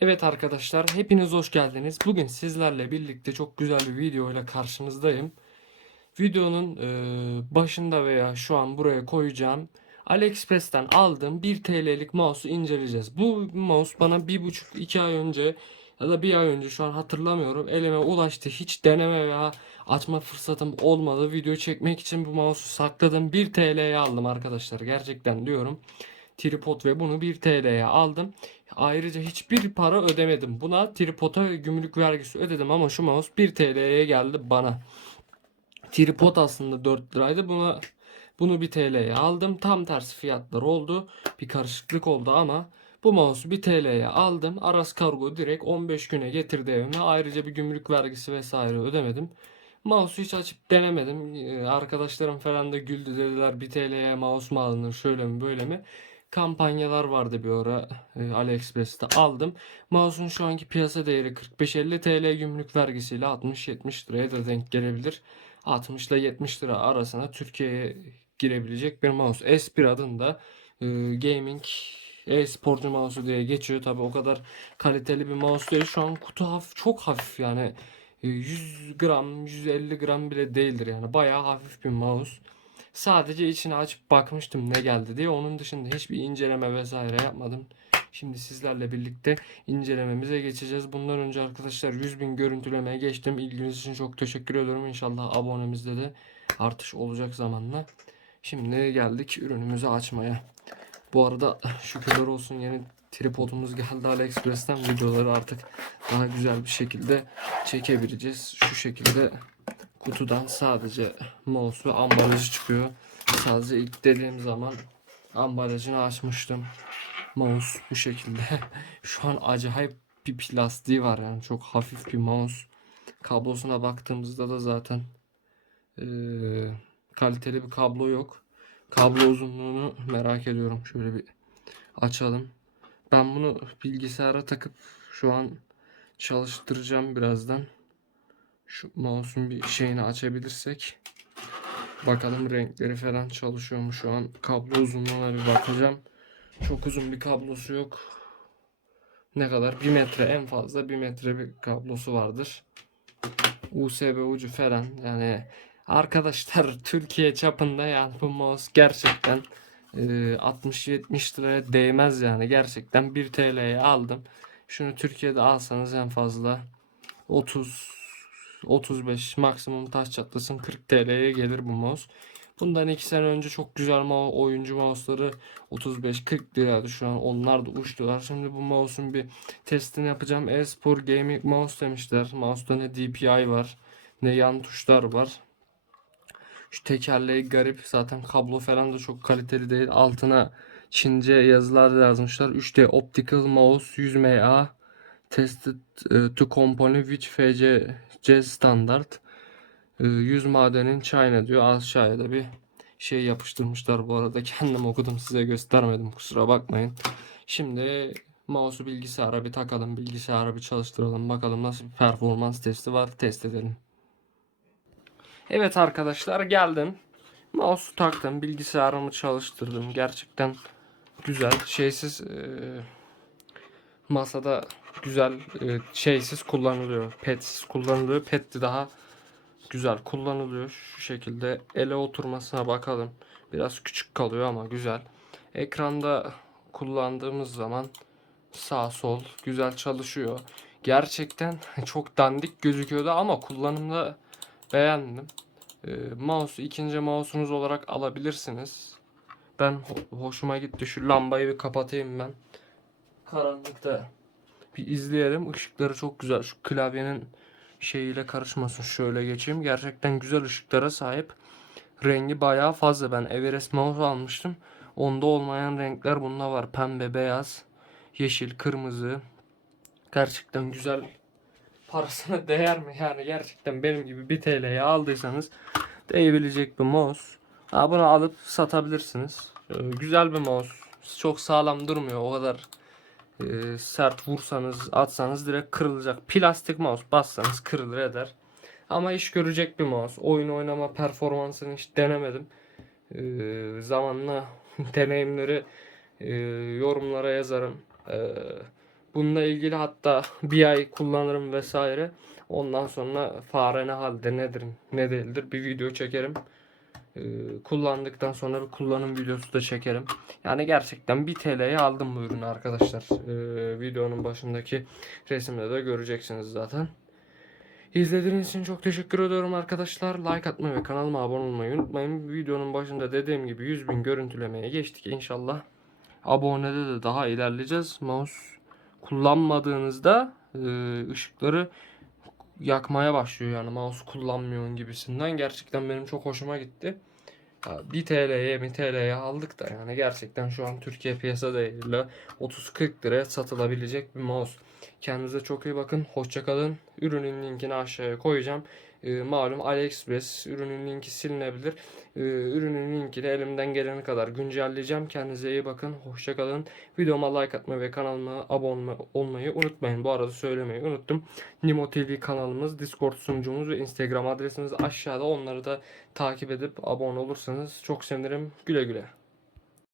Evet arkadaşlar, hepiniz hoş geldiniz. Bugün sizlerle birlikte çok güzel bir video ile karşınızdayım. Videonun e, başında veya şu an buraya koyacağım AliExpress'ten aldığım 1 TL'lik mouse'u inceleyeceğiz. Bu mouse bana 1,5-2 ay önce ya da bir ay önce şu an hatırlamıyorum elime ulaştı. Hiç deneme veya açma fırsatım olmadı. Video çekmek için bu mouse'u sakladım. 1 TL'ye aldım arkadaşlar. Gerçekten diyorum. Tripod ve bunu 1 TL'ye aldım. Ayrıca hiçbir para ödemedim. Buna tripoda gümrük vergisi ödedim ama şu mouse 1 TL'ye geldi bana. Tripod aslında 4 liraydı. Buna bunu 1 TL'ye aldım. Tam tersi fiyatlar oldu. Bir karışıklık oldu ama bu mouse'u 1 TL'ye aldım. Aras Kargo direkt 15 güne getirdi evime. Ayrıca bir gümrük vergisi vesaire ödemedim. Mouse'u hiç açıp denemedim. Ee, Arkadaşlarım falan da güldü dediler 1 TL'ye mouse mu alınır şöyle mi böyle mi? Kampanyalar vardı bir ara e, AliExpress'te aldım. Mouse'un şu anki piyasa değeri 45-50 TL gümrük vergisiyle 60-70 liraya da denk gelebilir. 60 ile 70 lira arasına Türkiye'ye girebilecek bir mouse. S1 adında e, gaming e-sporcu mouse diye geçiyor. Tabi o kadar kaliteli bir mouse değil. Şu an kutu hafif, çok hafif yani e, 100 gram 150 gram bile değildir yani bayağı hafif bir mouse. Sadece içini açıp bakmıştım ne geldi diye. Onun dışında hiçbir inceleme vesaire yapmadım. Şimdi sizlerle birlikte incelememize geçeceğiz. Bundan önce arkadaşlar 100 bin görüntülemeye geçtim. İlginiz için çok teşekkür ediyorum. İnşallah abonemizde de artış olacak zamanla. Şimdi geldik ürünümüzü açmaya. Bu arada şükürler olsun yeni tripodumuz geldi AliExpress'ten. Videoları artık daha güzel bir şekilde çekebileceğiz. Şu şekilde kutudan sadece mouse ve ambalajı çıkıyor. Sadece ilk dediğim zaman ambalajını açmıştım. Mouse bu şekilde. Şu an acayip bir plastiği var yani çok hafif bir mouse. Kablosuna baktığımızda da zaten eee, kaliteli bir kablo yok. Kablo uzunluğunu merak ediyorum. Şöyle bir açalım. Ben bunu bilgisayara takıp şu an çalıştıracağım birazdan. Şu mouse'un bir şeyini açabilirsek. Bakalım renkleri falan çalışıyor mu şu an. Kablo uzunluğuna bir bakacağım. Çok uzun bir kablosu yok. Ne kadar? 1 metre en fazla 1 metre bir kablosu vardır. USB ucu falan yani arkadaşlar Türkiye çapında yani bu mouse gerçekten e, 60-70 liraya değmez yani gerçekten 1 TL'ye aldım. Şunu Türkiye'de alsanız en fazla 30 35 maksimum taş çatlasın 40 TL'ye gelir bu mouse. Bundan 2 sene önce çok güzel oyuncu mouse'ları 35-40 liraydı şu an onlar da uçtular. Şimdi bu mouse'un bir testini yapacağım. E-spor gaming mouse demişler. Mouse'da ne DPI var ne yan tuşlar var. Şu tekerleği garip. Zaten kablo falan da çok kaliteli değil. Altına Çince yazılar yazmışlar. 3D Optical Mouse 100 MA Tested e, to company which FC C standart. E, 100 madenin China diyor. Aşağıya da bir şey yapıştırmışlar bu arada. Kendim okudum size göstermedim. Kusura bakmayın. Şimdi mouse'u bilgisayara bir takalım. Bilgisayara bir çalıştıralım. Bakalım nasıl bir performans testi var. Test edelim. Evet arkadaşlar geldim. Mouse'u taktım. Bilgisayarımı çalıştırdım. Gerçekten güzel. Şeysiz e, masada güzel e, şeysiz kullanılıyor. Petsiz kullanılıyor. Petli daha güzel kullanılıyor. Şu şekilde ele oturmasına bakalım. Biraz küçük kalıyor ama güzel. Ekranda kullandığımız zaman sağ sol güzel çalışıyor. Gerçekten çok dandik gözüküyordu ama kullanımda beğendim. E, mouse ikinci mouse'unuz olarak alabilirsiniz. Ben ho- hoşuma gitti. Şu lambayı bir kapatayım ben. Karanlıkta bir izleyelim. Işıkları çok güzel. Şu klavyenin şeyiyle karışmasın. Şöyle geçeyim. Gerçekten güzel ışıklara sahip. Rengi bayağı fazla. Ben Everest mouse almıştım. Onda olmayan renkler bunda var. Pembe, beyaz, yeşil, kırmızı. Gerçekten güzel. Parasına değer mi? Yani gerçekten benim gibi 1 TL'ye aldıysanız değebilecek bir mouse. Ha, bunu alıp satabilirsiniz. Ee, güzel bir mouse. Çok sağlam durmuyor. O kadar e, sert vursanız atsanız direkt kırılacak. Plastik mouse bassanız kırılır eder. Ama iş görecek bir mouse. Oyun oynama performansını hiç denemedim. E, zamanla deneyimleri e, yorumlara yazarım. E, Bununla ilgili hatta bir ay kullanırım vesaire. Ondan sonra fare ne halde nedir ne değildir bir video çekerim. Ee, kullandıktan sonra bir kullanım videosu da çekerim. Yani gerçekten 1 TL'ye aldım bu ürünü arkadaşlar. Ee, videonun başındaki resimde de göreceksiniz zaten. İzlediğiniz için çok teşekkür ediyorum arkadaşlar. Like atmayı ve kanalıma abone olmayı unutmayın. Videonun başında dediğim gibi 100 bin görüntülemeye geçtik inşallah. Abonede de daha ilerleyeceğiz. Mouse kullanmadığınızda e, ışıkları yakmaya başlıyor yani mouse kullanmıyorsun gibisinden. Gerçekten benim çok hoşuma gitti. Ya 1 TL'ye 1 TL'ye aldık da yani gerçekten şu an Türkiye piyasa değeriyle 30-40 liraya satılabilecek bir mouse. Kendinize çok iyi bakın. Hoşçakalın. Ürünün linkini aşağıya koyacağım. Ee, malum AliExpress ürünün linki silinebilir. Ee, ürünün linkini elimden gelene kadar güncelleyeceğim. Kendinize iyi bakın. Hoşçakalın. Videoma like atmayı ve kanalıma abone olmayı unutmayın. Bu arada söylemeyi unuttum. Nimo TV kanalımız, Discord sunucumuz ve Instagram adresimiz aşağıda. Onları da takip edip abone olursanız çok sevinirim. Güle güle.